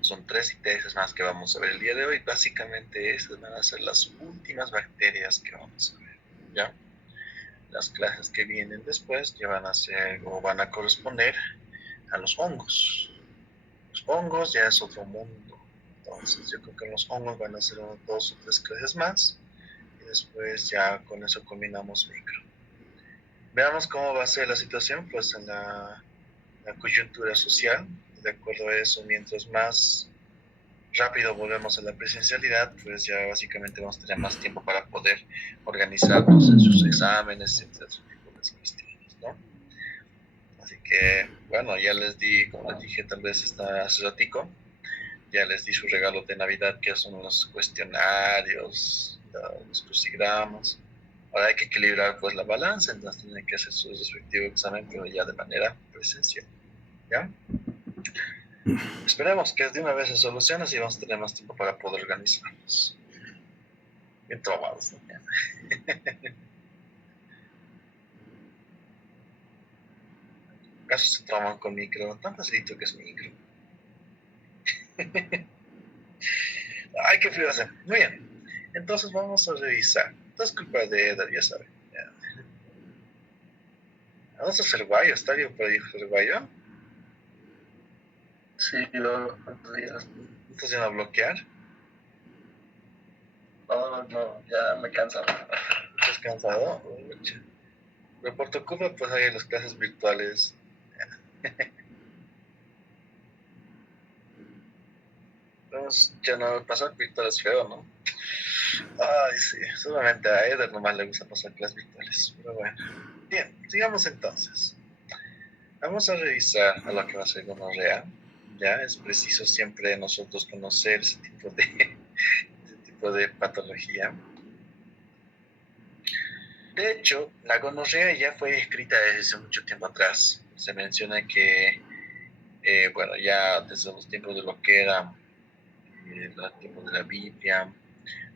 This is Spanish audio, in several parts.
Son 3 ITS más que vamos a ver el día de hoy. Básicamente estas van a ser las últimas bacterias que vamos a ver, ¿ya? Las clases que vienen después ya van a ser o van a corresponder a los hongos. Los hongos ya es otro mundo. Entonces yo creo que los hongos van a ser 2 o 3 clases más. Y después ya con eso combinamos micro. Veamos cómo va a ser la situación, pues en la coyuntura social. De acuerdo a eso, mientras más rápido volvemos a la presencialidad, pues ya básicamente vamos a tener más tiempo para poder organizarnos en sus exámenes, entre otro tipo de cuestiones, ¿no? Así que, bueno, ya les di, como les dije, tal vez hace ratico, ya les di su regalo de Navidad, que son los cuestionarios, los crucigramas. Ahora hay que equilibrar pues la balanza, entonces tienen que hacer su respectivo examen, pero ya de manera presencial, ¿ya? Esperemos que de una vez se solucione y vamos a tener más tiempo para poder organizarnos. Bien traumados también. ¿Acaso se trauman con micro? Tan facilito que es micro. Ay, qué frío hace. Muy bien. Entonces vamos a revisar. Esto es culpa de Eder, ya saben. Vamos a hacer guayo. ¿Está bien por ahí el guayo? Sí, ¿cuántos días? ¿Estás yendo a bloquear? No, ya me cansa. ¿Estás cansado? Pero por tu culpa, pues hay las clases virtuales. Entonces, ya no pasar virtuales feo, ¿no? Ay, sí, solamente a Eder nomás le gusta pasar clases virtuales. Pero bueno. Bien, sigamos entonces. Vamos a revisar a lo que va a ser gonorrea. Ya es preciso siempre nosotros conocer ese tipo de patología. De hecho, la gonorrea ya fue descrita desde hace mucho tiempo atrás. Se menciona que, bueno, ya desde los tiempos de lo que era los tiempos de la Biblia,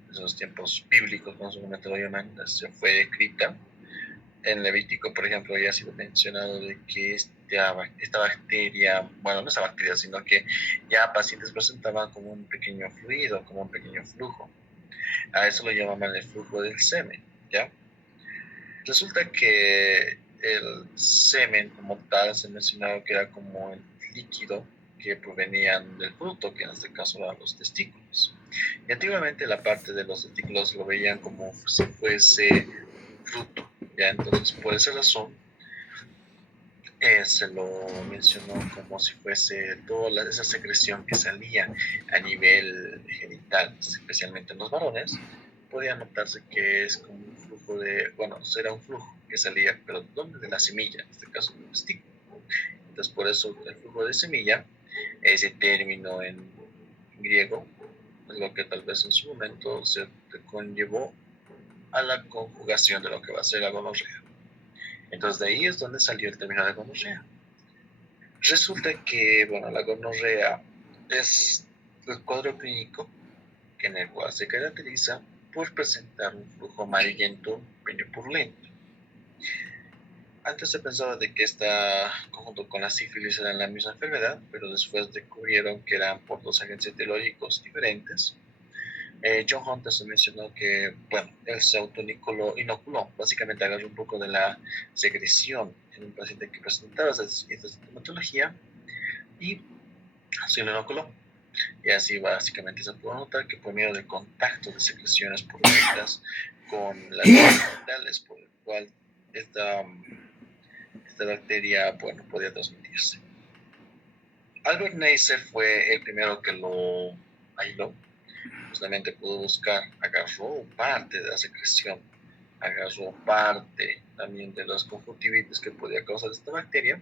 desde los tiempos bíblicos, como su momento lo llaman, se fue descrita. En Levítico, por ejemplo, ya ha sido mencionado de que esta bacteria, bueno, no esta bacteria, sino que ya pacientes presentaban como un pequeño fluido, como un pequeño flujo. A eso lo llamaban el flujo del semen, ¿ya? Resulta que el semen como tal se mencionaba que era como el líquido que provenían del fruto, que en este caso eran los testículos. Y antiguamente la parte de los testículos lo veían como si fuese un fruto, ¿ya? Entonces, por esa razón, se lo mencionó como si fuese toda esa secreción que salía a nivel genital, especialmente en los varones, podía notarse que es como un flujo bueno, era un flujo que salía, pero ¿dónde? De la semilla, en este caso del testículo. Entonces, por eso el flujo de semilla, ese término en griego, es lo que tal vez en su momento se conllevó a la conjugación de lo que va a ser la gonorrea. Entonces, de ahí es donde salió el término de gonorrea. Resulta que, bueno, la gonorrea es el cuadro clínico en el cual se caracteriza por presentar un flujo amarillento medio purulento. Antes se pensaba de que esta, conjunto con la sífilis, eran la misma enfermedad, pero después descubrieron que eran por 2 agentes etiológicos diferentes. John Hunter se mencionó que, bueno, él se autoinoculó, básicamente agarró un poco de la secreción en un paciente que presentaba esta sintomatología y se lo inoculó. Y así básicamente se puede notar que por medio del contacto de secreciones purulentas con las genitales, por el cual esta bacteria, bueno, podía transmitirse. Albert Neisser fue el primero que lo aisló. Justamente pudo buscar, agarró parte de la secreción, agarró parte también de las conjuntivitis que podía causar esta bacteria,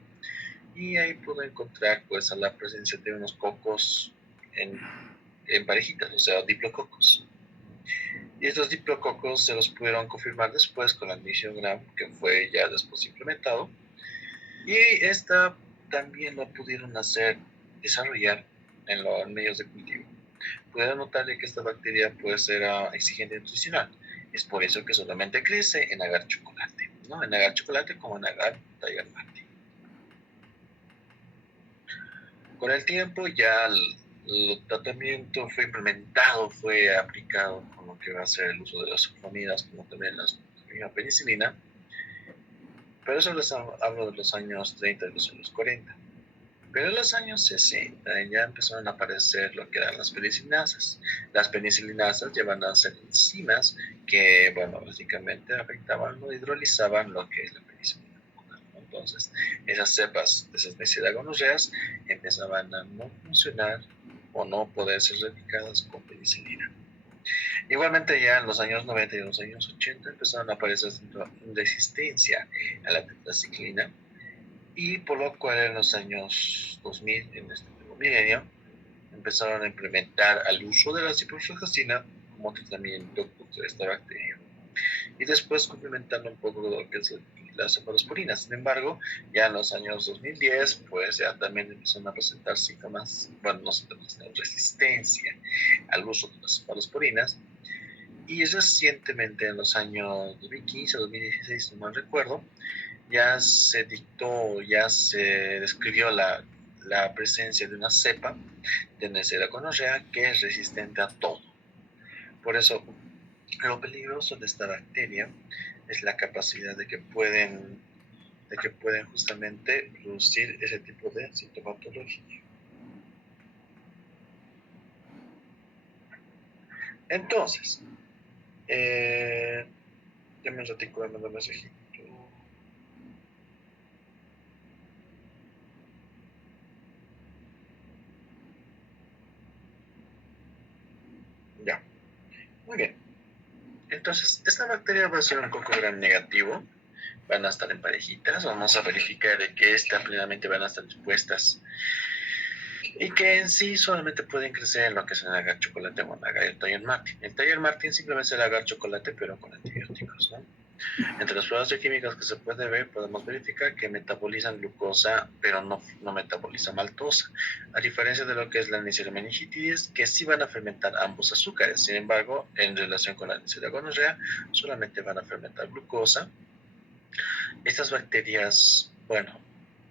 y ahí pudo encontrar pues a la presencia de unos cocos en parejitas, o sea, diplococos. Y estos diplococos se los pudieron confirmar después con la admisión gram, que fue ya después implementado. Y esta también lo pudieron desarrollar en los medios de cultivo. Pudieron notarle que esta bacteria pues era exigente nutricional. Es por eso que solamente crece en agar chocolate, ¿no? En agar chocolate como en agar Tiger Martin. Con el tiempo ya el tratamiento fue implementado, fue aplicado con lo que va a ser el uso de las sulfamidas, como también la penicilina, pero eso les hablo de los años 30 y los años 40. Pero en los años 60 ya empezaron a aparecer lo que eran las penicilinasas. Las penicilinasas llevan a ser enzimas que, bueno, básicamente afectaban o hidrolizaban lo que es la penicilina. Entonces, esas cepas de esas Neisseria gonorreas empezaban a no funcionar o no poder ser erradicadas con penicilina. Igualmente ya en los años 90 y en los años 80 empezaron a aparecer resistencia a la tetraciclina, y por lo cual en los años 2000, en este nuevo milenio, empezaron a implementar el uso de la ciprofloxacina como tratamiento contra esta bacteria. Y después complementando un poco lo que es las cefalosporinas. Sin embargo, ya en los años 2010, pues ya también empezaron a presentar síntomas, bueno, no síntomas, sino resistencia al uso de las cefalosporinas. Y recientemente, en los años 2015, 2016, no mal recuerdo, ya se dictó, ya se describió la presencia de una cepa de Neisseria gonorrea que es resistente a todo. Por eso, lo peligroso de esta bacteria es la capacidad de que pueden justamente producir ese tipo de sintomatología. Entonces, ya me ratico dando un mensajito. Ya, muy bien. Entonces, esta bacteria va a ser un poco gram negativo, van a estar en parejitas, vamos a verificar de que plenamente van a estar dispuestas y que en sí solamente pueden crecer en lo que es el agar chocolate o el Tiger Martin. El Tiger Martin simplemente es el agar chocolate, pero con antibióticos, ¿no? Entre las pruebas bioquímicas que se puede ver, podemos verificar que metabolizan glucosa, pero no metabolizan maltosa, a diferencia de lo que es la Neisseria meningitidis, que sí van a fermentar ambos azúcares. Sin embargo, en relación con la Neisseria gonorrea, solamente van a fermentar glucosa. Estas bacterias, bueno,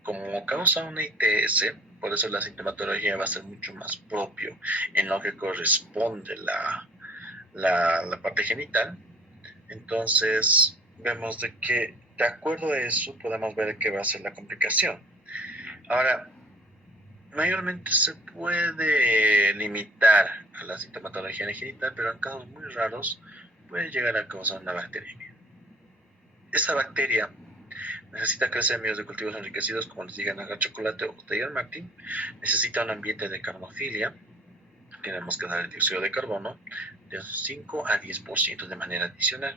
como causa una ITS, por eso la sintomatología va a ser mucho más propio en lo que corresponde la parte genital. Entonces, vemos de que, de acuerdo a eso, podemos ver qué va a ser la complicación. Ahora, mayormente se puede limitar a la sintomatología genital, pero en casos muy raros puede llegar a causar una bacteriemia. Esa bacteria necesita crecer en medios de cultivos enriquecidos, como les dije, en agar chocolate o Tiger Martin. Necesita un ambiente de carnofilia. Tenemos que dar el dióxido de carbono de 5 a 10% de manera adicional.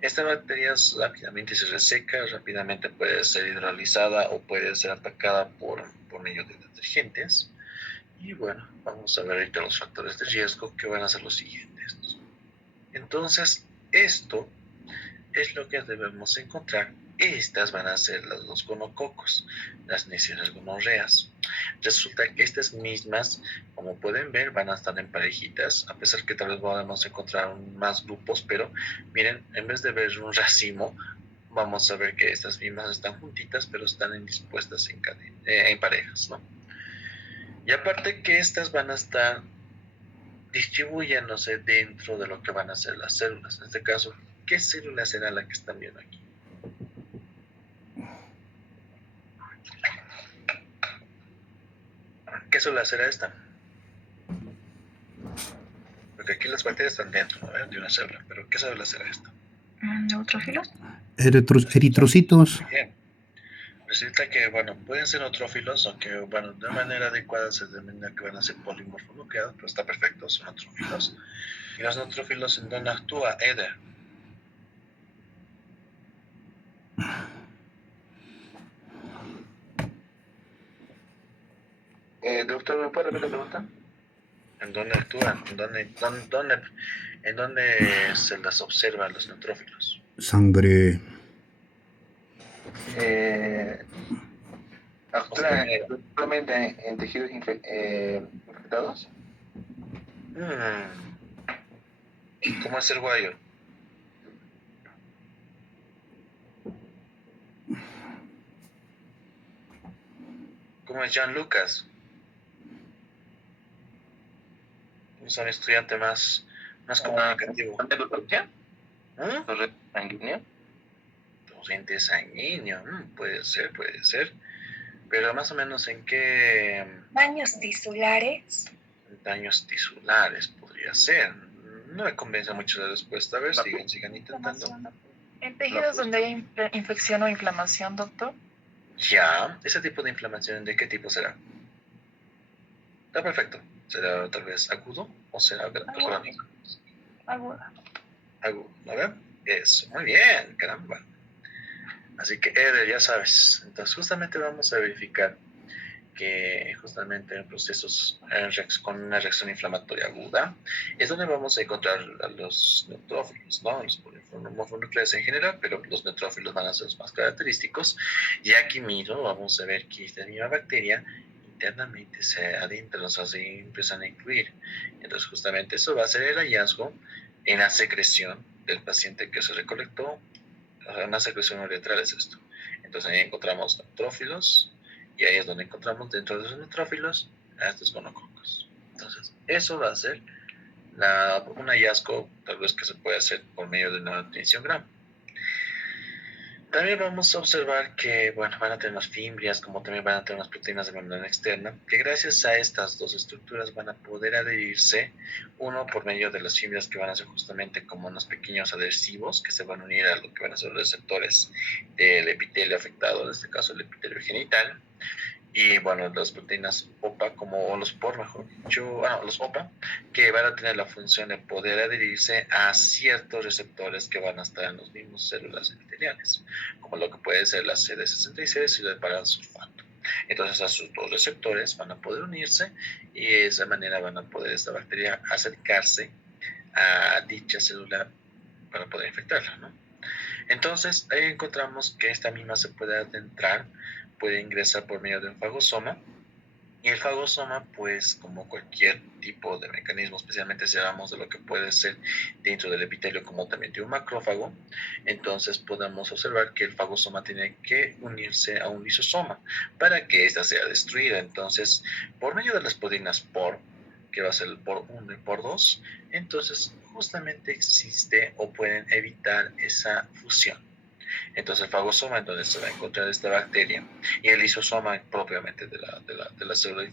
Esta bacteria rápidamente se reseca, rápidamente puede ser hidrolizada o puede ser atacada por medio de detergentes. Y bueno, vamos a ver ahorita los factores de riesgo, que van a ser los siguientes. Entonces, esto es lo que debemos encontrar. Estas van a ser los gonococos, las Neisseria gonorreas. Resulta que estas mismas, como pueden ver, van a estar en parejitas, a pesar que tal vez podamos encontrar más grupos, pero miren, en vez de ver un racimo, vamos a ver que estas mismas están juntitas, pero están dispuestas en parejas, ¿no? Y aparte que estas van a estar distribuyéndose dentro de lo que van a ser las células. En este caso, ¿qué célula será la que están viendo aquí? ¿Qué célula será esta? Porque aquí las bacterias están dentro, ¿no? De una célula, pero ¿qué célula será esta? ¿Neutrófilos? Eritrocitos. Bien. Resulta que, bueno, pueden ser neutrófilos, aunque, bueno, de manera adecuada se determina que van a ser polimorfonucleados, pero está perfecto, son neutrófilos. ¿Y los neutrófilos en dónde actúa? Eder. Doctor, ¿me puede repetir la pregunta? ¿En dónde actúan? ¿En dónde se las observan los neutrófilos? Sangre. ¿Actúan solamente en tejidos infectados? ¿Cómo es el guayo? ¿Cómo es John Lucas? a mi estudiante más comunicativo. ¿Endotoxia? ¿Ah? ¿Torrente sanguíneo? Torrente sanguíneo, puede ser. Pero más o menos en qué Daños tisulares. daños tisulares podría ser. No me convence mucho la respuesta. A ver, sigan intentando. En tejidos donde hay infección o inflamación, doctor. Ya, ese tipo de inflamación, ¿de qué tipo será? Está perfecto. ¿Será tal vez agudo o será crónico? Aguda. Agudo, a ver. Eso, muy bien, caramba. Así que, Eder, ya sabes. Entonces, justamente vamos a verificar que justamente en procesos con una reacción inflamatoria aguda es donde vamos a encontrar a los neutrófilos, ¿no? Los mononucleares en general, pero los neutrófilos van a ser los más característicos. Y aquí mismo vamos a ver que esta misma bacteria internamente se adentra, o sea, se empiezan a incluir. Entonces, justamente eso va a ser el hallazgo en la secreción del paciente que se recolectó. Una secreción uretral es esto. Entonces, ahí encontramos neutrófilos. Y ahí es donde encontramos dentro de los neutrófilos a estos gonococos. Entonces, eso va a ser un hallazgo, tal vez que se puede hacer por medio de una tinción Gram. También vamos a observar que, bueno, van a tener unas fimbrias, como también van a tener unas proteínas de membrana externa, que gracias a estas dos estructuras van a poder adherirse, uno por medio de las fimbrias que van a ser justamente como unos pequeños adhesivos que se van a unir a lo que van a ser los receptores del epitelio afectado, en este caso el epitelio genital. Y bueno, las proteínas OPA, o los POR, mejor dicho, los OPA, que van a tener la función de poder adherirse a ciertos receptores que van a estar en las mismas células epiteliales, como lo que puede ser la CD66 y la parasulfato. Entonces, a sus dos receptores van a poder unirse y de esa manera van a poder esta bacteria acercarse a dicha célula para poder infectarla, ¿no? Entonces, ahí encontramos que esta misma se puede adentrar, puede ingresar por medio de un fagosoma. Y el fagosoma, pues, como cualquier tipo de mecanismo, especialmente si hablamos de lo que puede ser dentro del epitelio, como también de un macrófago, entonces podemos observar que el fagosoma tiene que unirse a un lisosoma para que ésta sea destruida. Entonces, por medio de las proteínas POR, que va a ser el POR 1 y POR 2, entonces justamente existe o pueden evitar esa fusión. Entonces el fagosoma, en donde se va a encontrar esta bacteria, y el lisosoma propiamente de la célula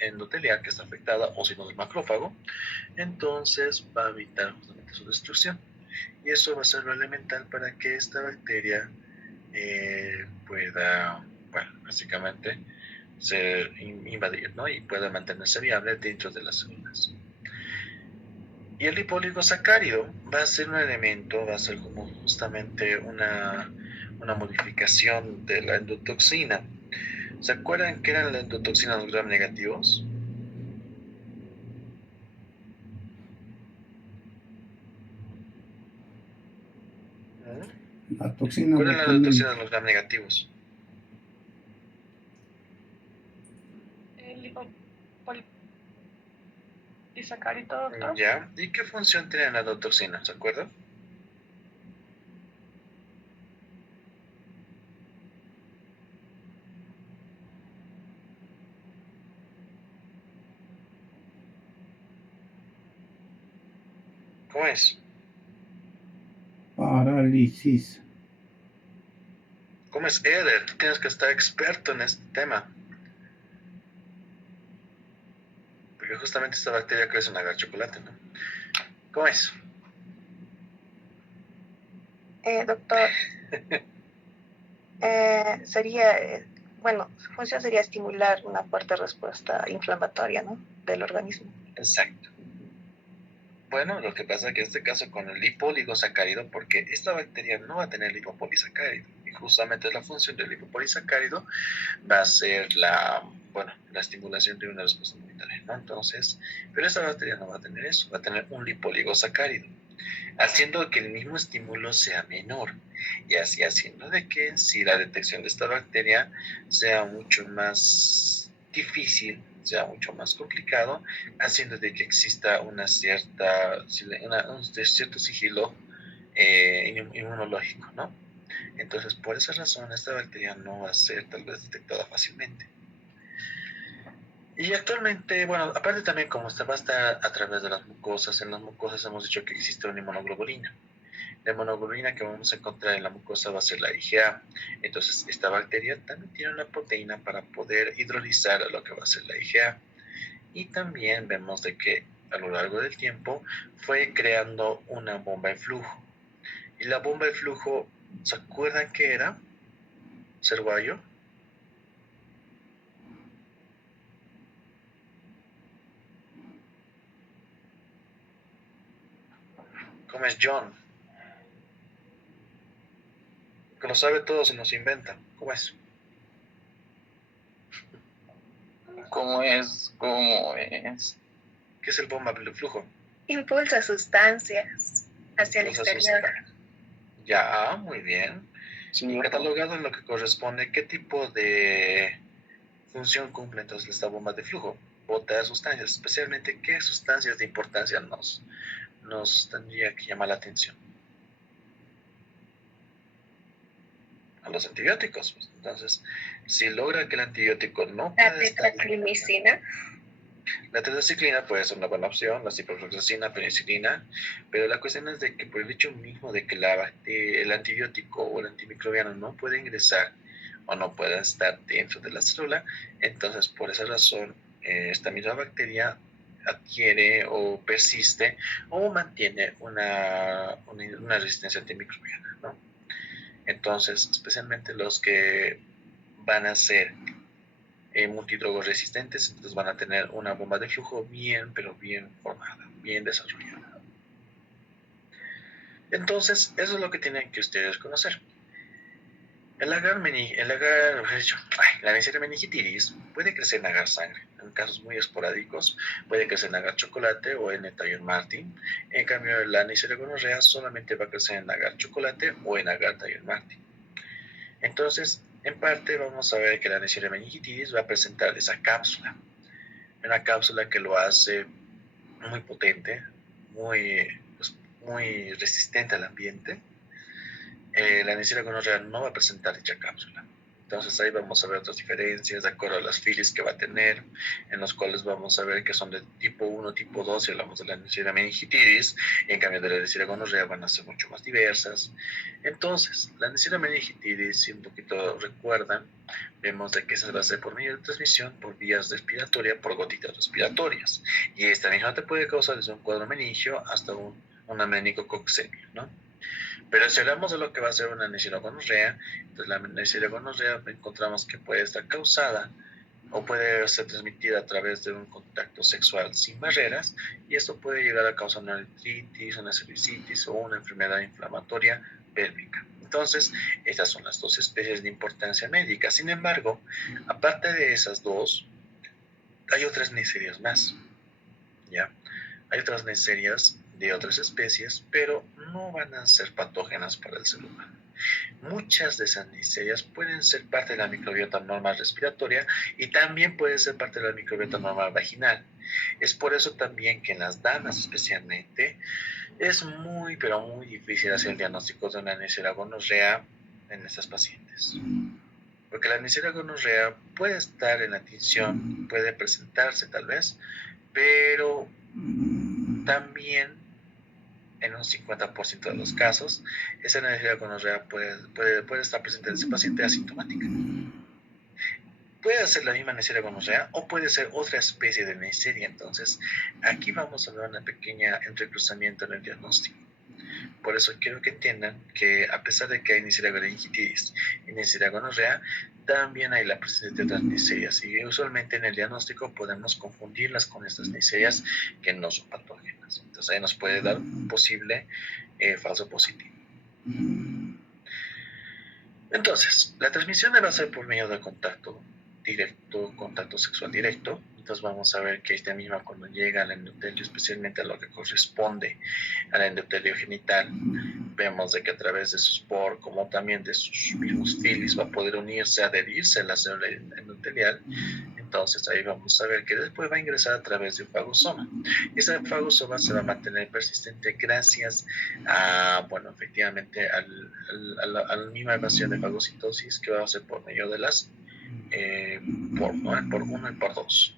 endotelial que está afectada, o si no del macrófago, entonces va a evitar justamente su destrucción. Y eso va a ser lo elemental para que esta bacteria pueda, bueno, básicamente invadir, ¿no? Y pueda mantenerse viable dentro de las células. Y el lipoligosacárido va a ser un elemento, va a ser como justamente una modificación de la endotoxina. ¿Se acuerdan qué eran la endotoxina los gram negativos? La toxina ¿Cuál era la endotoxina de los gram negativos? El lipopolisacárido, doctor. ¿Ya? ¿Y qué función tiene la endotoxina? ¿Se acuerdan? ¿Cómo es? Parálisis. ¿Cómo es, Eder? Tú tienes que estar experto en este tema. Porque justamente esta bacteria crece en agar chocolate, ¿no? ¿Cómo es? Doctor, sería, bueno, su función sería estimular una fuerte respuesta inflamatoria, ¿no? Del organismo. Exacto. Bueno, lo que pasa es que en este caso con el lipoligosacárido, porque esta bacteria no va a tener lipopolisacárido, y justamente la función del lipopolisacárido va a ser la estimulación de una respuesta inmunitaria, ¿no? Entonces, pero esta bacteria no va a tener eso, va a tener un lipoligosacárido, haciendo que el mismo estímulo sea menor, y así haciendo de que si la detección de esta bacteria sea mucho más difícil, sea mucho más complicado, haciendo de que exista un cierto sigilo inmunológico, ¿no? Entonces, por esa razón, esta bacteria no va a ser tal vez detectada fácilmente. Y actualmente, bueno, aparte también como va a estar a través de las mucosas, en las mucosas hemos dicho que existe una inmunoglobulina. La inmunoglobulina que vamos a encontrar en la mucosa va a ser la IgA. Entonces, esta bacteria también tiene una proteína para poder hidrolizar a lo que va a ser la IgA. Y también vemos de que a lo largo del tiempo fue creando una bomba de flujo. Y la bomba de flujo, ¿se acuerdan qué era? Cerguayo. ¿Cómo es John? Que lo sabe todo se nos inventa. ¿Cómo es? ¿Cómo es? ¿Cómo es? ¿Qué es el bomba de flujo? Impulsa sustancias hacia el Impulsa exterior. Ya, muy bien. Sí, Y catalogado en lo que corresponde, ¿qué tipo de función cumple entonces esta bomba de flujo? Botar sustancias, especialmente qué sustancias de importancia nos tendría que llamar la atención. A los antibióticos, pues. Entonces, si logra que el antibiótico no La pueda estar... tetraclimicina. La tetraciclina puede ser una buena opción, la ciprofloxacina, penicilina, pero la cuestión es de que por el hecho mismo de que el antibiótico o el antimicrobiano no puede ingresar o no pueda estar dentro de la célula, entonces por esa razón esta misma bacteria adquiere o persiste o mantiene una resistencia antimicrobiana, ¿no? Entonces, especialmente los que van a ser multidrogos resistentes, entonces van a tener una bomba de flujo bien, pero bien formada, bien desarrollada. Entonces, eso es lo que tienen que ustedes conocer. La Neisseria meningitidis puede crecer en agar sangre. En casos muy esporádicos puede crecer en agar chocolate o en Tallón Martin. En cambio, la Neisseria gonorrea solamente va a crecer en agar chocolate o en agar Tallón Martin. Entonces, en parte vamos a ver que la Neisseria meningitidis va a presentar esa cápsula. Una cápsula que lo hace muy potente, muy resistente al ambiente. La Neisseria gonorrea no va a presentar dicha cápsula. Entonces ahí vamos a ver otras diferencias de acuerdo a las filis que va a tener, en los cuales vamos a ver que son de tipo 1, tipo 2, si hablamos de la Neisseria meningitidis, y en cambio de la Neisseria gonorrea van a ser mucho más diversas. Entonces, la Neisseria meningitidis, si un poquito recuerdan, vemos de que se va a hacer por medio de transmisión, por vías respiratorias, por gotitas respiratorias. Y esta misma te puede causar desde un cuadro meningio hasta una meningococcemia, ¿no? Pero si hablamos de lo que va a ser una Neisseria gonorrea, entonces la Neisseria gonorrea encontramos que puede estar causada o puede ser transmitida a través de un contacto sexual sin barreras, y esto puede llegar a causar una artritis, una cervicitis o una enfermedad inflamatoria pélvica. Entonces, estas son las dos especies de importancia médica. Sin embargo, aparte de esas dos, hay otras Neisserias más, ¿ya? Hay otras Neisserias de otras especies, pero no van a ser patógenas para el ser humano. Muchas de esas Neisserias pueden ser parte de la microbiota normal respiratoria y también pueden ser parte de la microbiota normal vaginal. Es por eso también que en las damas especialmente es muy, pero muy difícil hacer el diagnóstico de una Neisseria gonorrea en estas pacientes. Porque la Neisseria gonorrea puede estar en la tinción, puede presentarse tal vez, pero también en un 50% de los casos, esa Neisseria gonorrea puede estar presente en ese paciente asintomática. Puede ser la misma Neisseria gonorrea o puede ser otra especie de Neisseria. Entonces, aquí vamos a ver una pequeña entrecruzamiento en el diagnóstico. Por eso quiero que entiendan que a pesar de que hay Neisseria meningitidis y Neisseria gonorrea, también hay la presencia de otras Neisserias, y usualmente en el diagnóstico podemos confundirlas con estas Neisserias que no son patógenas. Entonces ahí nos puede dar un posible falso positivo. Entonces, la transmisión va a ser por medio de contacto directo, contacto sexual directo. Entonces vamos a ver que esta misma cuando llega al endotelio, especialmente a lo que corresponde al endotelio genital, vemos de que a través de sus poros, como también de sus mismos filis, va a poder unirse, adherirse a la célula endotelial. Entonces ahí vamos a ver que después va a ingresar a través de un fagosoma. Ese fagosoma se va a mantener persistente gracias a, bueno, efectivamente a la misma evasión de fagocitosis que va a ser por medio de las por 1 y por 2.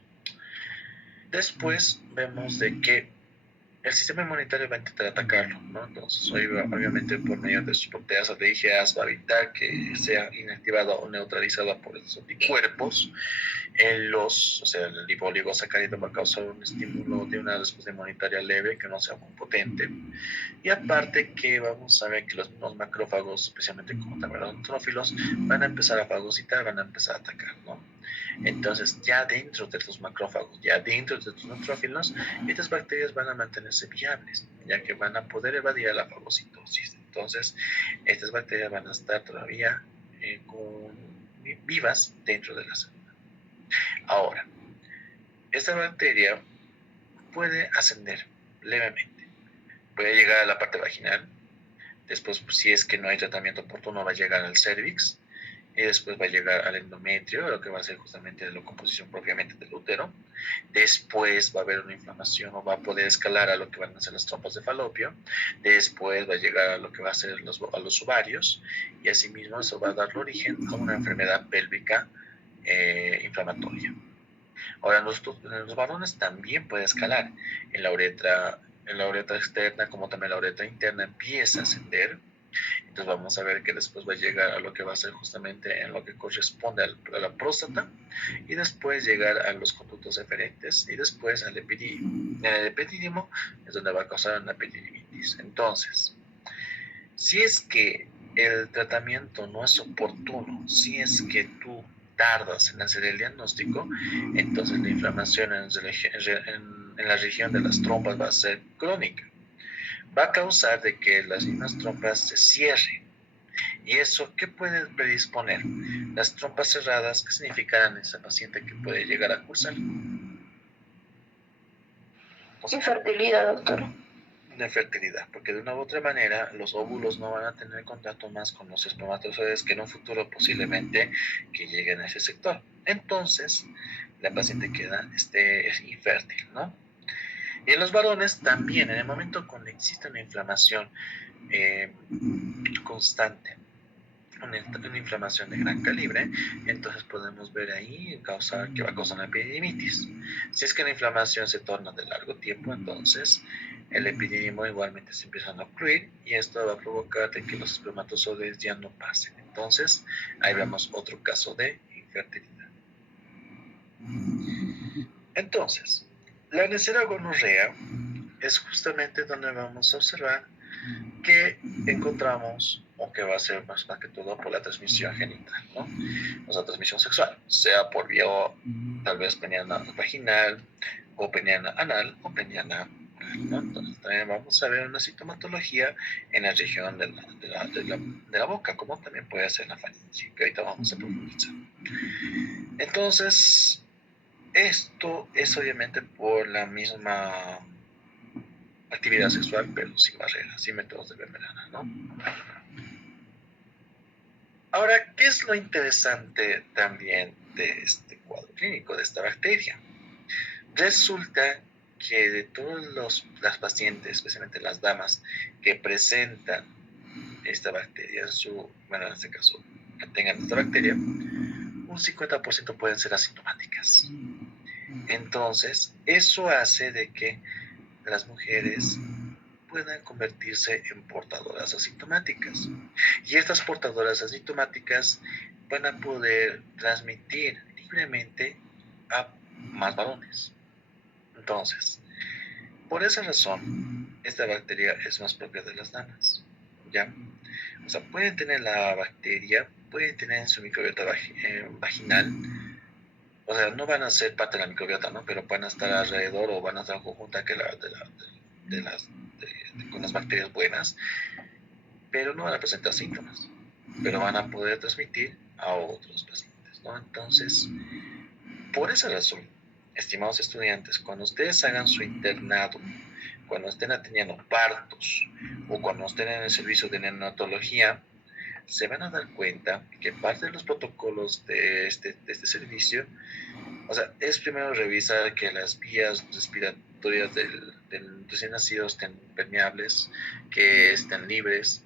Después vemos de que el sistema inmunitario va a intentar atacarlo, ¿no? Entonces, obviamente, por medio de sus proteasas de IgAs va a evitar que sea inactivada o neutralizada por esos anticuerpos. O sea, el lipoligosacárido va a causar un estímulo de una respuesta inmunitaria leve que no sea muy potente. Y aparte que vamos a ver que los macrófagos, especialmente como también los neutrófilos, van a empezar a fagocitar, van a empezar a atacar, ¿no? Entonces, ya dentro de los macrófagos, ya dentro de los neutrófilos, estas bacterias van a mantenerse viables, ya que van a poder evadir a la fagocitosis. Entonces, estas bacterias van a estar todavía vivas dentro de la célula. Ahora, esta bacteria puede ascender levemente, puede llegar a la parte vaginal, después, si es que no hay tratamiento oportuno, va a llegar al cervix, y después va a llegar al endometrio, lo que va a ser justamente la composición propiamente del útero. Después va a haber una inflamación o va a poder escalar a lo que van a ser las trompas de falopio. Después va a llegar a lo que va a ser a los ovarios, y asimismo eso va a dar origen a una enfermedad pélvica inflamatoria. Ahora, en los varones también puede escalar. En la uretra externa como también la uretra interna empieza a ascender. Entonces vamos a ver que después va a llegar a lo que va a ser justamente en lo que corresponde a la próstata, y después llegar a los conductos eferentes, y después al epidídimo. En el epidídimo es donde va a causar una epididimitis. Entonces, si es que el tratamiento no es oportuno, si es que tú tardas en hacer el diagnóstico, entonces la inflamación en la región de las trompas va a ser crónica. Va a causar de que las mismas trompas se cierren. ¿Y eso qué puede predisponer? Las trompas cerradas, ¿qué significarán en esa paciente que puede llegar a cursar? Infertilidad, doctor. De fertilidad, porque de una u otra manera los óvulos no van a tener contacto más con los espermatozoides, que en un futuro posiblemente que lleguen a ese sector. Entonces, la paciente queda infértil, ¿no? Y en los varones también, en el momento cuando existe una inflamación constante, una inflamación de gran calibre, entonces podemos ver ahí que va a causar una epididimitis. Si es que la inflamación se torna de largo tiempo, entonces el epididimo igualmente se empieza a ocluir, y esto va a provocar de que los espermatozoides ya no pasen. Entonces, ahí vemos otro caso de infertilidad. Entonces, la Neisseria gonorrea es justamente donde vamos a observar que encontramos, o que va a ser más que todo por la transmisión genital, ¿no? O sea, transmisión sexual, sea por vía tal vez peniana vaginal, o peniana anal, o peniana oral, ¿no? Entonces también vamos a ver una sintomatología en la región de la boca, como también puede ser la faringe, que ahorita vamos a profundizar. Entonces, esto es obviamente por la misma actividad sexual, pero sin barreras, sin métodos de membrana, ¿no? Ahora, ¿qué es lo interesante también de este cuadro clínico, de esta bacteria? Resulta que de todas las pacientes, especialmente las damas, que presentan esta bacteria, en este caso, que tengan esta bacteria, un 50% pueden ser asintomáticas. Entonces, eso hace de que las mujeres puedan convertirse en portadoras asintomáticas. Y estas portadoras asintomáticas van a poder transmitir libremente a más varones. Entonces, por esa razón, esta bacteria es más propia de las damas, ¿ya? O sea, pueden tener la bacteria, pueden tener en su microbiota vaginal, o sea, no van a ser parte de la microbiota, ¿no? Pero van a estar alrededor, o van a estar en conjunta con las bacterias buenas, pero no van a presentar síntomas, pero van a poder transmitir a otros pacientes, ¿no? Entonces, por esa razón, estimados estudiantes, cuando ustedes hagan su internado, cuando estén atendiendo partos, o cuando estén en el servicio de neonatología, se van a dar cuenta que parte de los protocolos de este servicio, o sea, es primero revisar que las vías respiratorias del recién nacido estén permeables, que estén libres,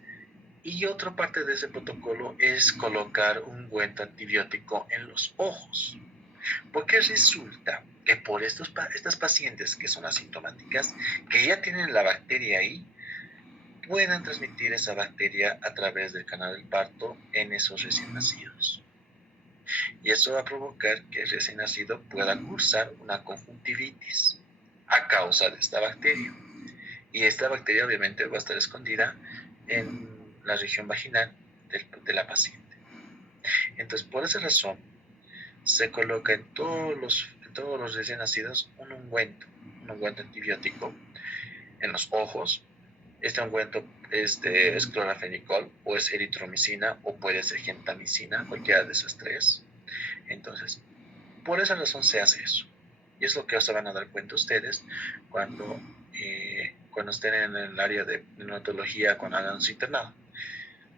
y otra parte de ese protocolo es colocar un ungüento antibiótico en los ojos, porque resulta que por estas pacientes que son asintomáticas, que ya tienen la bacteria ahí, puedan transmitir esa bacteria a través del canal del parto en esos recién nacidos. Y eso va a provocar que el recién nacido pueda cursar una conjuntivitis a causa de esta bacteria. Y esta bacteria obviamente va a estar escondida en la región vaginal de la paciente. Entonces, por esa razón, se coloca en todos los recién nacidos un ungüento antibiótico en los ojos. Este ungüento es clorafenicol o es eritromicina o puede ser gentamicina, cualquiera de esas tres. Entonces, por esa razón se hace eso. Y es lo que se van a dar cuenta ustedes cuando estén en el área de neonatología, cuando hagan su internado.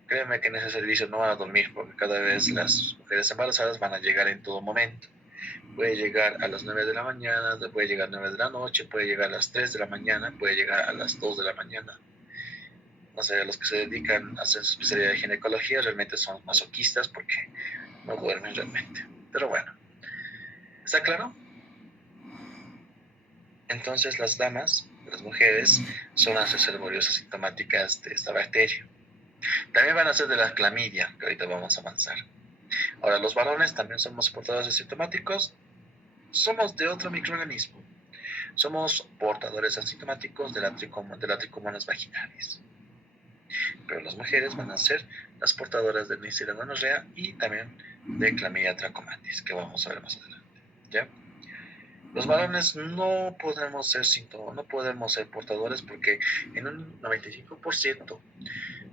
Créanme que en ese servicio no van a dormir porque cada vez las mujeres embarazadas van a llegar en todo momento. Puede llegar a las 9 de la mañana, puede llegar a las 9 de la noche, puede llegar a las 3 de la mañana, puede llegar a las 2 de la mañana. No sé, los que se dedican a hacer su especialidad de ginecología realmente son masoquistas porque no duermen realmente. Pero bueno, ¿está claro? Entonces las damas, las mujeres, son las reservorios asintomáticas de esta bacteria. También van a ser de la clamidia, que ahorita vamos a avanzar. Ahora, los varones también somos portadores asintomáticos. Somos de otro microorganismo. Somos portadores asintomáticos de la tricomonas vaginalis. Pero las mujeres van a ser las portadoras de Neisseria gonorrea y también de Clamidia trachomatis, que vamos a ver más adelante. ¿Ya? Los varones no podemos ser portadores porque en un 95%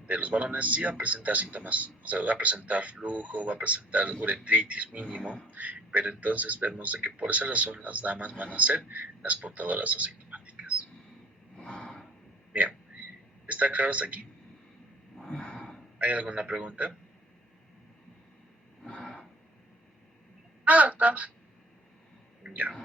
de los varones sí va a presentar síntomas, o sea, va a presentar flujo, va a presentar uretritis mínimo, pero entonces vemos de que por esa razón las damas van a ser las portadoras asintomáticas. Bien, ¿está claro hasta aquí? ¿Hay alguna pregunta? Doctor. Ya.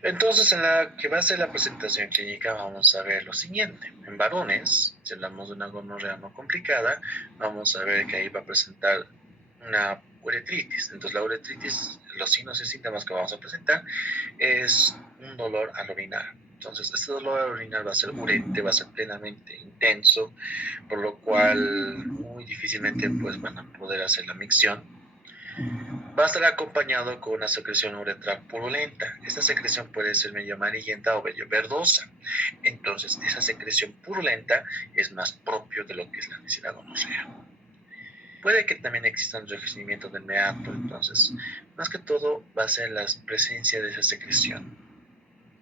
Entonces, en la que va a ser la presentación clínica, vamos a ver lo siguiente. En varones, si hablamos de una gonorrea no complicada, vamos a ver que ahí va a presentar una uretritis. Entonces, la uretritis, los signos y síntomas que vamos a presentar es un dolor al orinar. Entonces, este dolor al orinar va a ser urente, va a ser plenamente intenso, por lo cual muy difícilmente pues, van a poder hacer la micción. Va a estar acompañado con una secreción uretral purulenta. Esta secreción puede ser medio amarillenta o medio verdosa. Entonces, esa secreción purulenta es más propio de lo que es la Neisseria gonorrea. Puede que también exista un enrojecimiento del meato. Entonces, más que todo, va a ser la presencia de esa secreción.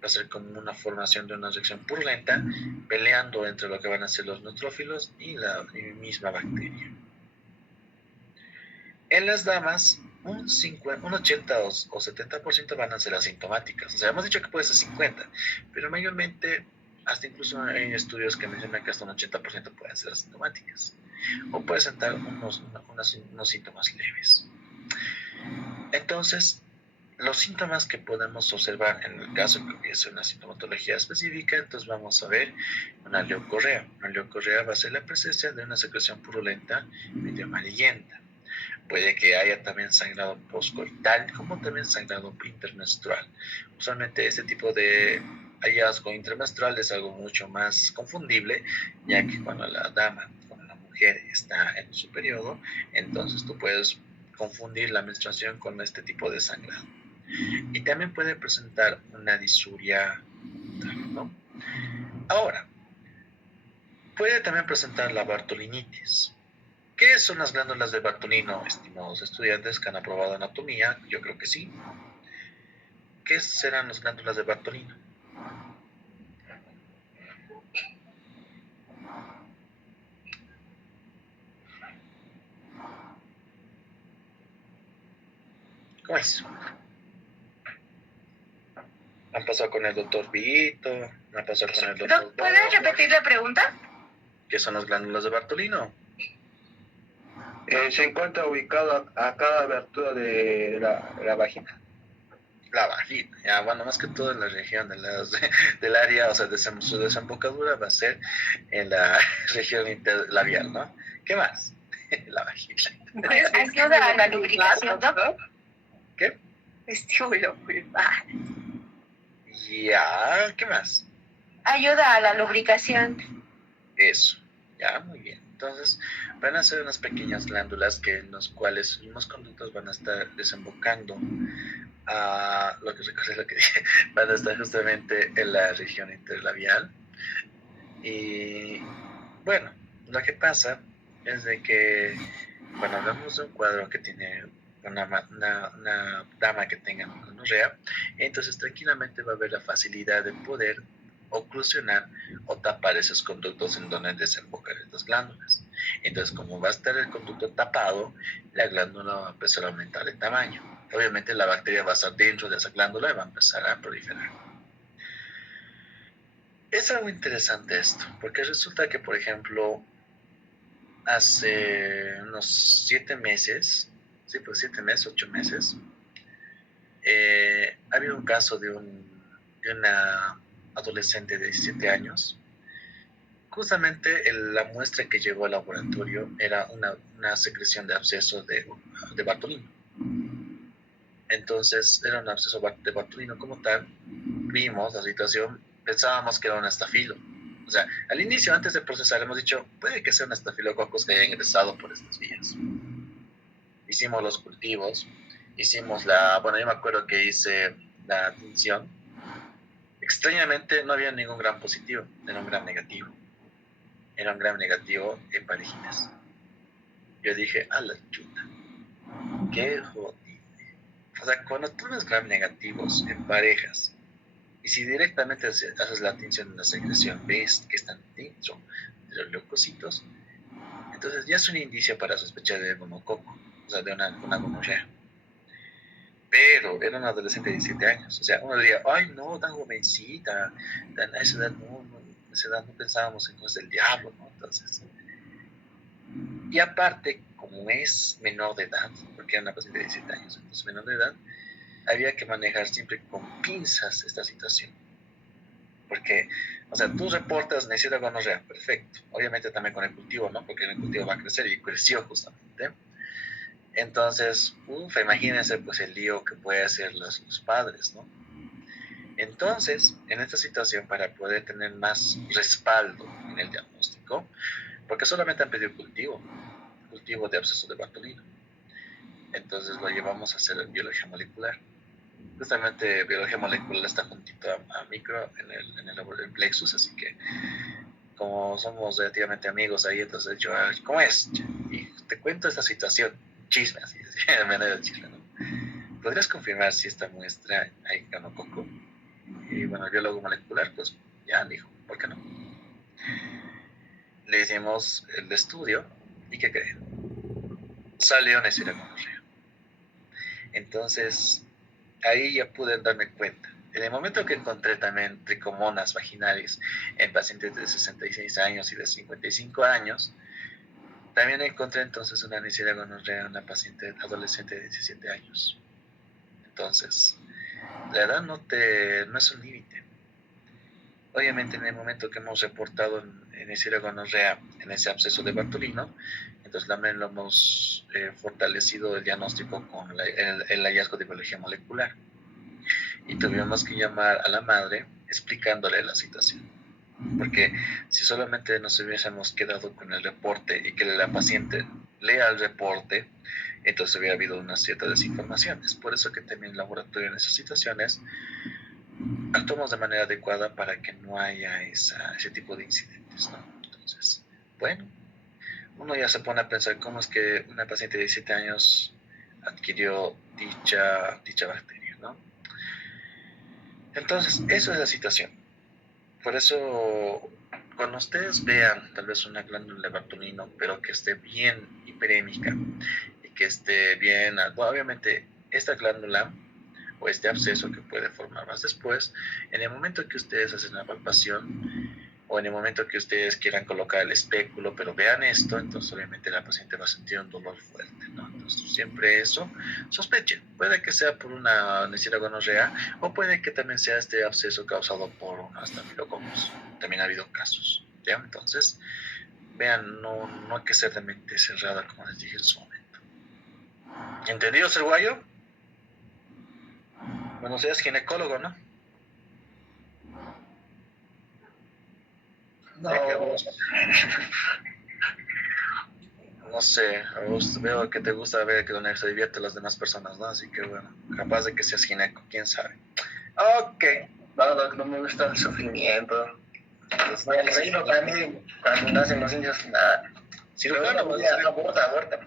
Va a ser como una formación de una reacción purulenta peleando entre lo que van a ser los neutrófilos y la misma bacteria. En las damas, un 80 o 70% van a ser asintomáticas. O sea, hemos dicho que puede ser 50, pero mayormente, hasta incluso hay estudios que mencionan que hasta un 80% pueden ser asintomáticas. O presentar unos síntomas leves. Entonces, los síntomas que podemos observar en el caso que hubiese una sintomatología específica, entonces vamos a ver una leucorrea. Una leucorrea va a ser la presencia de una secreción purulenta medio amarillenta. Puede que haya también sangrado postcoital, como también sangrado intermenstrual. Usualmente este tipo de hallazgo intermenstrual es algo mucho más confundible, ya que cuando la mujer está en su periodo, entonces tú puedes confundir la menstruación con este tipo de sangrado. Y también puede presentar una disuria, ¿no? Ahora, puede también presentar la bartolinitis. ¿Qué son las glándulas de Bartolino, estimados estudiantes que han aprobado anatomía? Yo creo que sí. ¿Qué serán las glándulas de Bartolino? ¿Cómo es? ¿Han pasado con el doctor Vito? ¿Han pasado con el doctor... ¿Puedes repetir la pregunta? ¿Qué son las glándulas de Bartolino? Se encuentra ubicado a cada abertura de la vagina. La vagina, ya, bueno, más que todo en la región del área, o sea, su desembocadura va a ser en la región interlabial, ¿no? ¿Qué más? La vagina. Ayuda a la lubricación, ¿no? ¿Qué? Estímulo vulvar. Ya, ¿qué más? Ayuda a la lubricación. Eso, ya, muy bien. Entonces, van a ser unas pequeñas glándulas que en los cuales los conductos van a estar desembocando a lo que recuerdo lo que dije, van a estar justamente en la región interlabial. Y bueno, lo que pasa es de que cuando hablamos de un cuadro que tiene una dama que tenga gonorrea, entonces tranquilamente va a haber la facilidad de poder oclusionar o tapar esos conductos en donde desembocan estas glándulas. Entonces, como va a estar el conducto tapado, la glándula va a empezar a aumentar de tamaño. Obviamente la bacteria va a estar dentro de esa glándula y va a empezar a proliferar. Es algo interesante esto, porque resulta que, por ejemplo, hace unos 7 meses, sí, pues 7 meses, 8 meses, había un caso de una adolescente de 17 años. Justamente la muestra que llegó al laboratorio era una secreción de absceso de Bartolino. Entonces, era un absceso de Bartolino como tal. Vimos la situación, pensábamos que era un estafilo. O sea, al inicio, antes de procesar, hemos dicho, puede que sea un estafilococcus que haya ingresado por estas vías. Hicimos los cultivos, bueno, yo me acuerdo que hice la tinción. Extrañamente no había ningún gram positivo, era un gram negativo. Era un gram negativo en parejitas. Yo dije, a la chuta, qué jodido. O sea, cuando tú ves gram negativos en parejas, y si directamente haces la tinción de la secreción, ves que están dentro de los leucocitos, entonces ya es un indicio para sospechar de gonococo, o sea, de una gonorrea. Pero era una adolescente de 17 años, o sea, uno diría, ay, no, tan jovencita, a esa edad a esa edad no pensábamos en cosas del diablo, ¿no? Entonces, y aparte, como es menor de edad, porque era una paciente de 17 años, entonces menor de edad, había que manejar siempre con pinzas esta situación. Porque, o sea, tú reportas necesidad de gonorrea, perfecto. Obviamente también con el cultivo, ¿no? Porque el cultivo va a crecer y creció justamente. Entonces, imagínense pues el lío que puede hacer los padres, ¿no? Entonces, en esta situación, para poder tener más respaldo en el diagnóstico, porque solamente han pedido cultivo de absceso de Bartolino. Entonces lo llevamos a hacer en biología molecular. Justamente biología molecular está juntito a micro en el Plexus, así que como somos relativamente amigos ahí, entonces yo, ¿cómo es? Y te cuento esta situación, chisme, así, de manera de chisme, ¿no? ¿Podrías confirmar si esta muestra hay gonococo? Y bueno, el biólogo molecular, pues ya dijo, ¿por qué no? Le hicimos el estudio, ¿y qué creen? Salió Neisseria gonorrea. Entonces, ahí ya pude darme cuenta. En el momento que encontré también tricomonas vaginales en pacientes de 66 años y de 55 años, también encontré entonces una Neisseria gonorrea en una paciente adolescente de 17 años. Entonces, la edad no es un límite. Obviamente, en el momento que hemos reportado en Neisseria gonorrea en ese absceso de Bartolino, entonces también lo hemos fortalecido el diagnóstico con el hallazgo de biología molecular. Y tuvimos que llamar a la madre explicándole la situación. Porque si solamente nos hubiésemos quedado con el reporte y que la paciente lea el reporte, entonces hubiera habido una cierta desinformación. Es por eso que también el laboratorio en esas situaciones actuamos de manera adecuada para que no haya ese tipo de incidentes, ¿no? Entonces, bueno, uno ya se pone a pensar cómo es que una paciente de 17 años adquirió dicha bacteria, ¿no? Entonces, eso es la situación. Por eso, cuando ustedes vean tal vez una glándula de Bartolino, pero que esté bien hiperémica y que esté bien, bueno, obviamente esta glándula o este absceso que puede formar más después, en el momento que ustedes hacen la palpación o en el momento que ustedes quieran colocar el espéculo, pero vean esto, entonces obviamente la paciente va a sentir un dolor fuerte, ¿no? Entonces siempre eso, sospechen, puede que sea por una Neisseria gonorrea o puede que también sea este absceso causado por un Staphylococcus. También ha habido casos, ¿ya? Entonces, vean, no hay que ser de mente cerrada, como les dije en su momento. ¿Entendido, Cerguayo? Bueno, seas ginecólogo, ¿no? No, Ya que a vos, no sé, a vos veo que te gusta ver que donde se divierten las demás personas, ¿no? Así que bueno, capaz de que seas gineco, quién sabe. Ok, no me gusta el sufrimiento. Me imagino también cuando nacen los niños, nada. cirujano, Pero pues, aborta.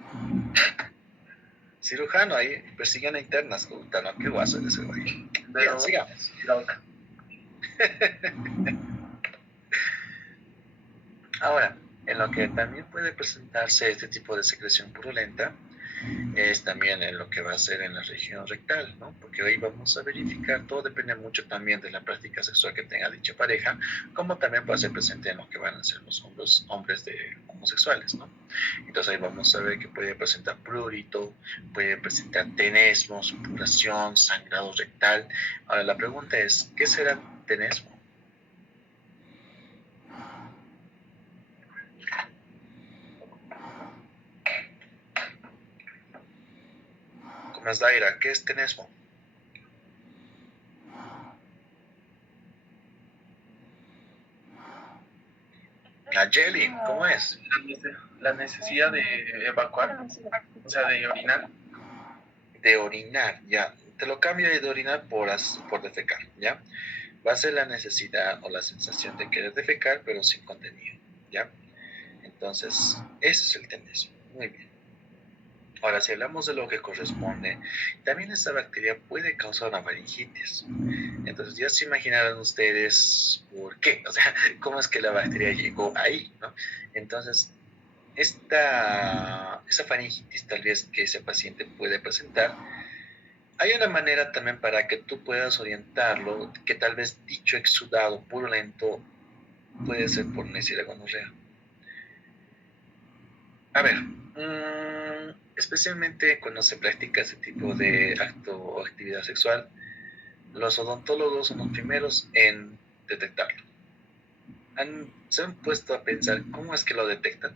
cirujano ahí, persiguiendo internas, puta, no, qué guaso es ese güey. Bien, Pero, sigamos. loca. Ahora, en lo que también puede presentarse este tipo de secreción purulenta es también en lo que va a ser en la región rectal, ¿no? Porque ahí vamos a verificar, todo depende mucho también de la práctica sexual que tenga dicha pareja, como también puede ser presente en lo que van a ser los hombres de homosexuales, ¿no? Entonces ahí vamos a ver que puede presentar prurito, puede presentar tenesmo, supuración, sangrado rectal. Ahora la pregunta es, ¿qué será tenesmo? ¿Cómo es Daira? ¿Qué es tenesmo? Nayeli, ¿cómo es? La necesidad de evacuar, o sea, de orinar. De orinar, ya. Te lo cambio de orinar por defecar, ¿ya? Va a ser la necesidad o la sensación de querer defecar, pero sin contenido, ¿ya? Entonces, ese es el tenesmo. Muy bien. Ahora, si hablamos de lo que corresponde, también esta bacteria puede causar una faringitis. Entonces, ya se imaginarán ustedes por qué, o sea, cómo es que la bacteria llegó ahí, ¿no? Entonces, esa faringitis tal vez que ese paciente puede presentar, hay una manera también para que tú puedas orientarlo, que tal vez dicho exudado purulento puede ser por Neisseria gonorrea. A ver, especialmente cuando se practica ese tipo de acto o actividad sexual, los odontólogos son los primeros en detectarlo. ¿Se han puesto a pensar cómo es que lo detectan?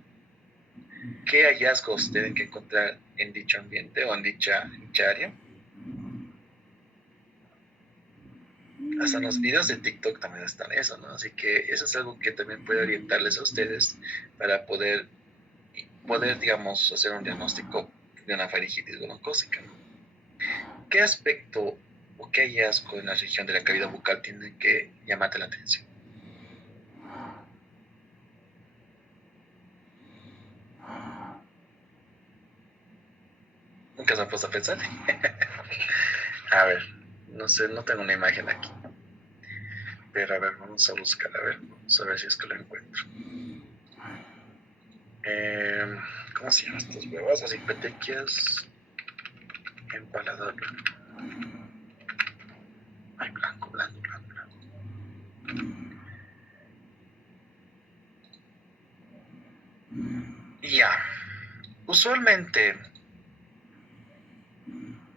¿Qué hallazgos tienen que encontrar en dicho ambiente o en dicha área? Hasta en los videos de TikTok también están eso, ¿no? Así que eso es algo que también puede orientarles a ustedes para poder, digamos, hacer un diagnóstico de una faringitis broncócica, ¿no? ¿Qué aspecto o qué hallazgo en la región de la cavidad bucal tiene que llamarte la atención? Nunca se han puesto a pensar. A ver, no sé, no tengo una imagen aquí. Pero a ver, vamos a buscar, vamos a ver si es que lo encuentro. ¿Cómo se llaman estos huevos? Así, petequias en paladar. Ay, blanco. Ya. Usualmente,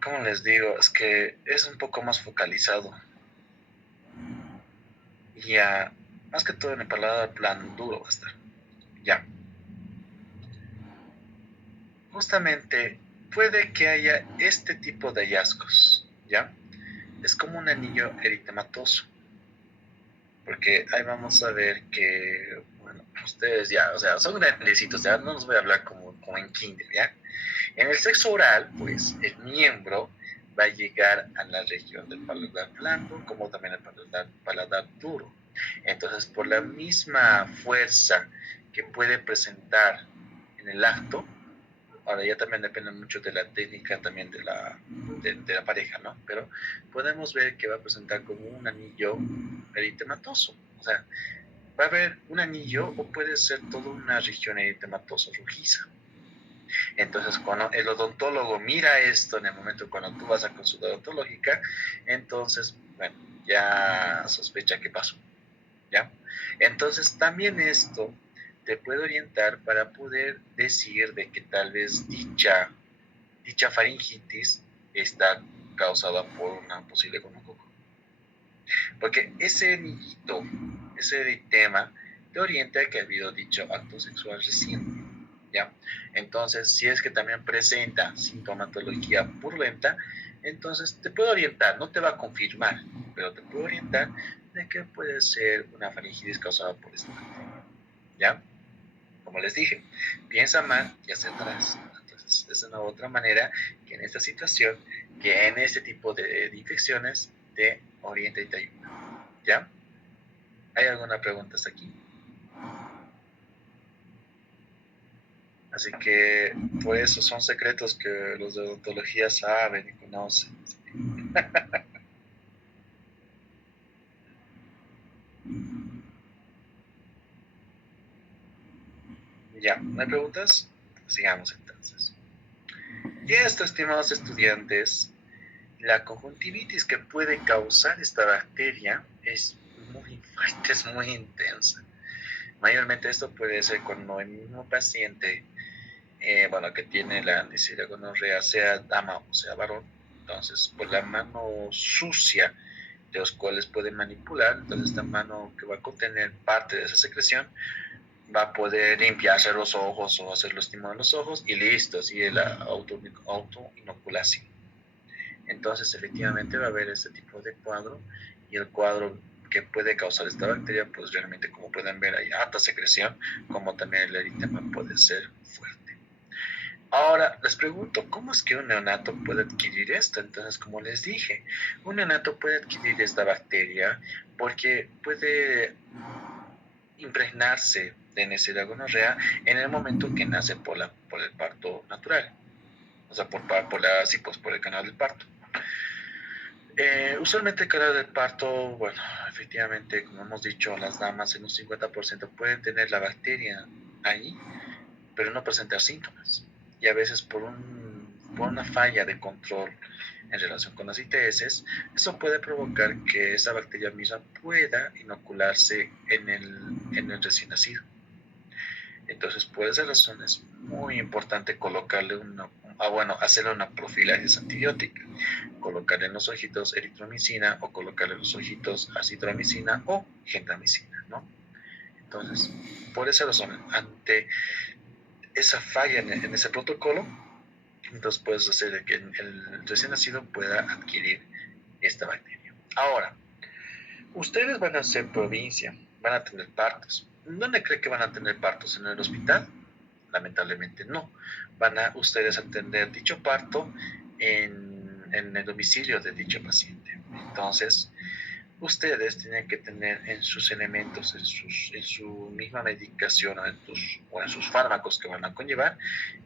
como les digo, es que es un poco más focalizado. Ya, más que todo en el paladar plano, duro va a estar. Ya. Justamente puede que haya este tipo de hallazgos, ¿ya? Es como un anillo eritematoso. Porque ahí vamos a ver que, bueno, ustedes ya, o sea, son grandecitos, ya no los voy a hablar como en kinder, ¿ya? En el sexo oral, pues, el miembro va a llegar a la región del paladar blando, como también el paladar duro. Entonces, por la misma fuerza que puede presentar en el acto, ahora ya también depende mucho de la técnica también de la pareja, ¿no? Pero podemos ver que va a presentar como un anillo eritematoso. O sea, va a haber un anillo o puede ser toda una región eritematosa rojiza. Entonces, cuando el odontólogo mira esto en el momento cuando tú vas a consulta odontológica, entonces, bueno, ya sospecha qué pasó, ¿ya? Entonces, también esto te puede orientar para poder decir de que tal vez dicha faringitis está causada por una posible gonococo. Porque ese anillito, ese eritema, te orienta a que ha habido dicho acto sexual reciente, ¿ya? ¿ya? Entonces, si es que también presenta sintomatología purulenta, entonces te puedo orientar, no te va a confirmar, pero te puedo orientar de que puede ser una faringitis causada por esta bacteria, ¿ya? Como les dije, piensa mal y acertarás. Entonces, es una otra manera que en esta situación, que en este tipo de infecciones, te orienta y te ayuda, ¿ya? ¿Hay alguna pregunta hasta aquí? Así que, por eso son secretos que los de odontología saben y conocen. Ya, ¿no hay preguntas? Sigamos entonces. Y esto, estimados estudiantes, la conjuntivitis que puede causar esta bacteria es muy fuerte, es muy intensa. Mayormente esto puede ser cuando el mismo paciente, que tiene la Neisseria gonorrea, sea dama o sea varón, entonces por la mano sucia de los cuales puede manipular, entonces esta mano que va a contener parte de esa secreción va a poder limpiarse los ojos o hacer los estímulos de los ojos y listo, sigue la autoinoculación. Entonces efectivamente va a haber este tipo de cuadro y el cuadro que puede causar esta bacteria, pues realmente como pueden ver hay alta secreción, como también el eritema puede ser fuerte. Ahora les pregunto, ¿cómo es que un neonato puede adquirir esto? Entonces, como les dije, un neonato puede adquirir esta bacteria porque puede impregnarse de Neisseria gonorrea en el momento que nace por el parto natural, o sea, por el canal del parto. Usualmente el canal del parto, bueno, efectivamente, como hemos dicho, las damas en un 50% pueden tener la bacteria ahí, pero no presentar síntomas. Y a veces por una falla de control en relación con las ITS, eso puede provocar que esa bacteria misma pueda inocularse en el recién nacido. Entonces, por esa razón es muy importante colocarle hacerle una profilaxis antibiótica, colocarle en los ojitos eritromicina o colocarle en los ojitos acitromicina o gentamicina, ¿no? Entonces, por esa razón, ante esa falla en ese protocolo, entonces puedes hacer que el recién nacido pueda adquirir esta bacteria. Ahora, ustedes van a ser provincia, van a tener partos. ¿Dónde cree que van a tener partos? ¿En el hospital? Lamentablemente no. Van a ustedes atender dicho parto en el domicilio de dicho paciente. Entonces, ustedes tienen que tener en sus elementos, en su misma medicación o en sus fármacos que van a conllevar,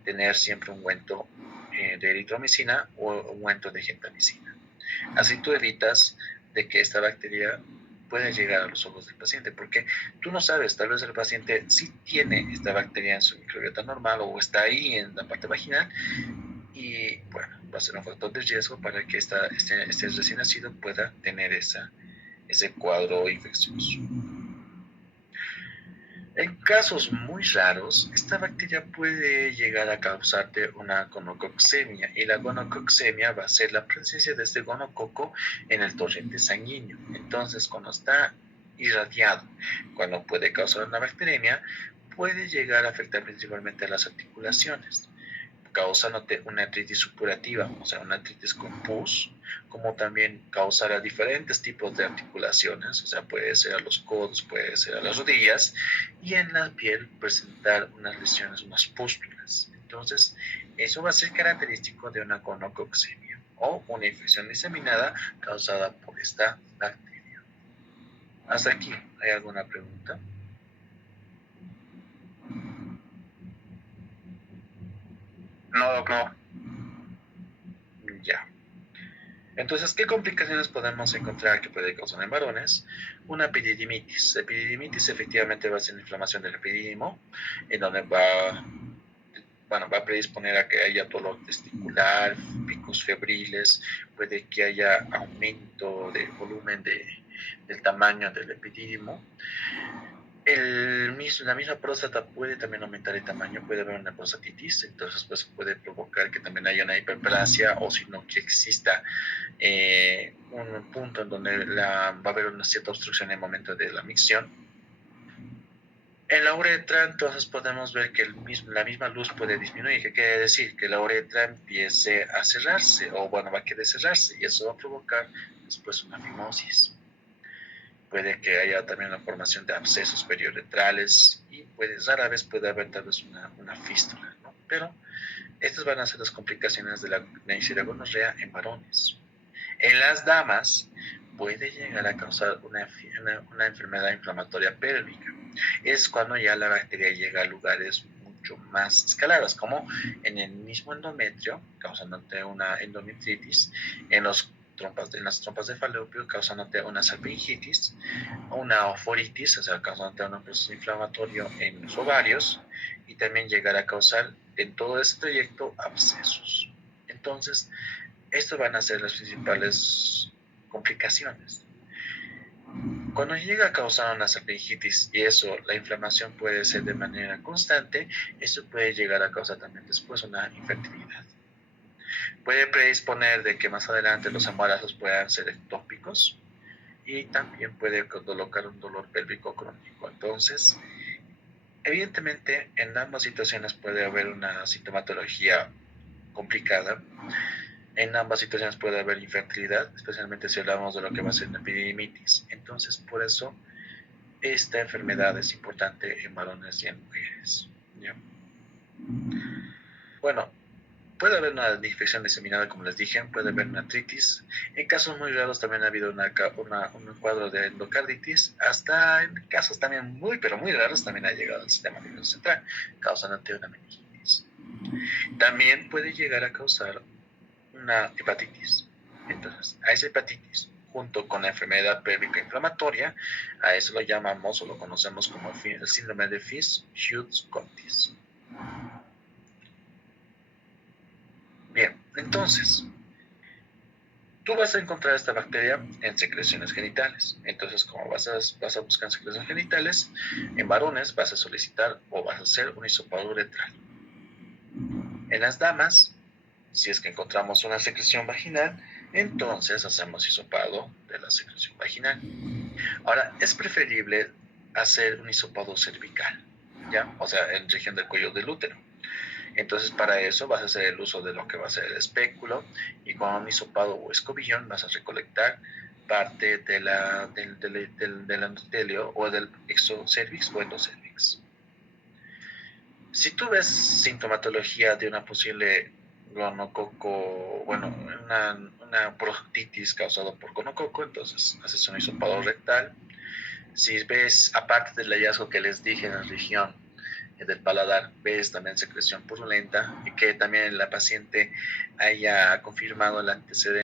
tener siempre un ungüento de eritromicina o ungüento de gentamicina. Así tú evitas de que esta bacteria puede llegar a los ojos del paciente, porque tú no sabes, tal vez el paciente sí tiene esta bacteria en su microbiota normal o está ahí en la parte vaginal y bueno, va a ser un factor de riesgo para que este recién nacido pueda tener ese cuadro infeccioso. En casos muy raros, esta bacteria puede llegar a causarte una gonococcemia y la gonococcemia va a ser la presencia de este gonococo en el torrente sanguíneo. Entonces, cuando está irradiado, cuando puede causar una bacteremia, puede llegar a afectar principalmente a las articulaciones, causándote una artritis supurativa, o sea, una artritis con pus, como también causar a diferentes tipos de articulaciones, o sea, puede ser a los codos, puede ser a las rodillas, y en la piel presentar unas lesiones, unas pústulas. Entonces, eso va a ser característico de una gonococcemia o una infección diseminada causada por esta bacteria. Hasta aquí, ¿hay alguna pregunta? No. Ya. Entonces, ¿qué complicaciones podemos encontrar que puede causar en varones? Una epididimitis. Epididimitis efectivamente va a ser inflamación del epidídimo, en donde va a predisponer a que haya dolor testicular, picos febriles, puede que haya aumento del volumen del tamaño del epidídimo. La misma próstata puede también aumentar el tamaño, puede haber una prostatitis, entonces pues puede provocar que también haya una hiperplasia o si no que exista un punto en donde va a haber una cierta obstrucción en el momento de la micción. En la uretra, entonces podemos ver que la misma luz puede disminuir. ¿Qué quiere decir? Que la uretra empiece a cerrarse, o bueno, va a querer cerrarse, y eso va a provocar después una fimosis. Puede que haya también la formación de abscesos periuretrales, y rara vez puede haber tal vez una fístula, ¿no? Pero estas van a ser las complicaciones de la Neisseria gonorrea en varones. En las damas puede llegar a causar una enfermedad inflamatoria pélvica. Es cuando ya la bacteria llega a lugares mucho más escalados, como en el mismo endometrio, causándote una endometritis, en las trompas de falopio, causándote una salpingitis, una oforitis, o sea, causándote un proceso inflamatorio en los ovarios, y también llegar a causar en todo ese trayecto abscesos. Entonces, estas van a ser las principales complicaciones. Cuando llega a causar una salpingitis y eso, la inflamación puede ser de manera constante, eso puede llegar a causar también después una infertilidad. Puede predisponer de que más adelante los embarazos puedan ser ectópicos, y también puede colocar un dolor pélvico crónico. Entonces, evidentemente, en ambas situaciones puede haber una sintomatología complicada. En ambas situaciones puede haber infertilidad, especialmente si hablamos de lo que va a ser una epididimitis. Entonces, por eso, esta enfermedad es importante en varones y en mujeres, ¿ya? Bueno, puede haber una infección diseminada, como les dije, puede haber una artritis. En casos muy raros también ha habido un cuadro de endocarditis. Hasta en casos también muy, pero muy raros también ha llegado al sistema nervioso central, causando una meningitis. También puede llegar a causar una hepatitis. Entonces, a esa hepatitis, junto con la enfermedad pélvica inflamatoria, a eso lo llamamos o lo conocemos como el síndrome de Fisz-Hughes-Comtis. Bien, entonces, tú vas a encontrar esta bacteria en secreciones genitales. Entonces, como vas a buscar en secreciones genitales, en varones vas a solicitar o vas a hacer un hisopado uretral. En las damas, si es que encontramos una secreción vaginal, entonces hacemos hisopado de la secreción vaginal. Ahora, es preferible hacer un hisopado cervical, ¿ya? O sea, en región del cuello del útero. Entonces, para eso vas a hacer el uso de lo que va a ser el espéculo, y con un hisopado o escobillón vas a recolectar parte del endotelio o del exocervix o endocervix. Si tú ves sintomatología de una posible gonococo, bueno, una proctitis causada por gonococo, entonces haces un hisopado rectal. Si ves, aparte del hallazgo que les dije en la región del paladar, ves también secreción purulenta, y que también la paciente haya confirmado el antecedente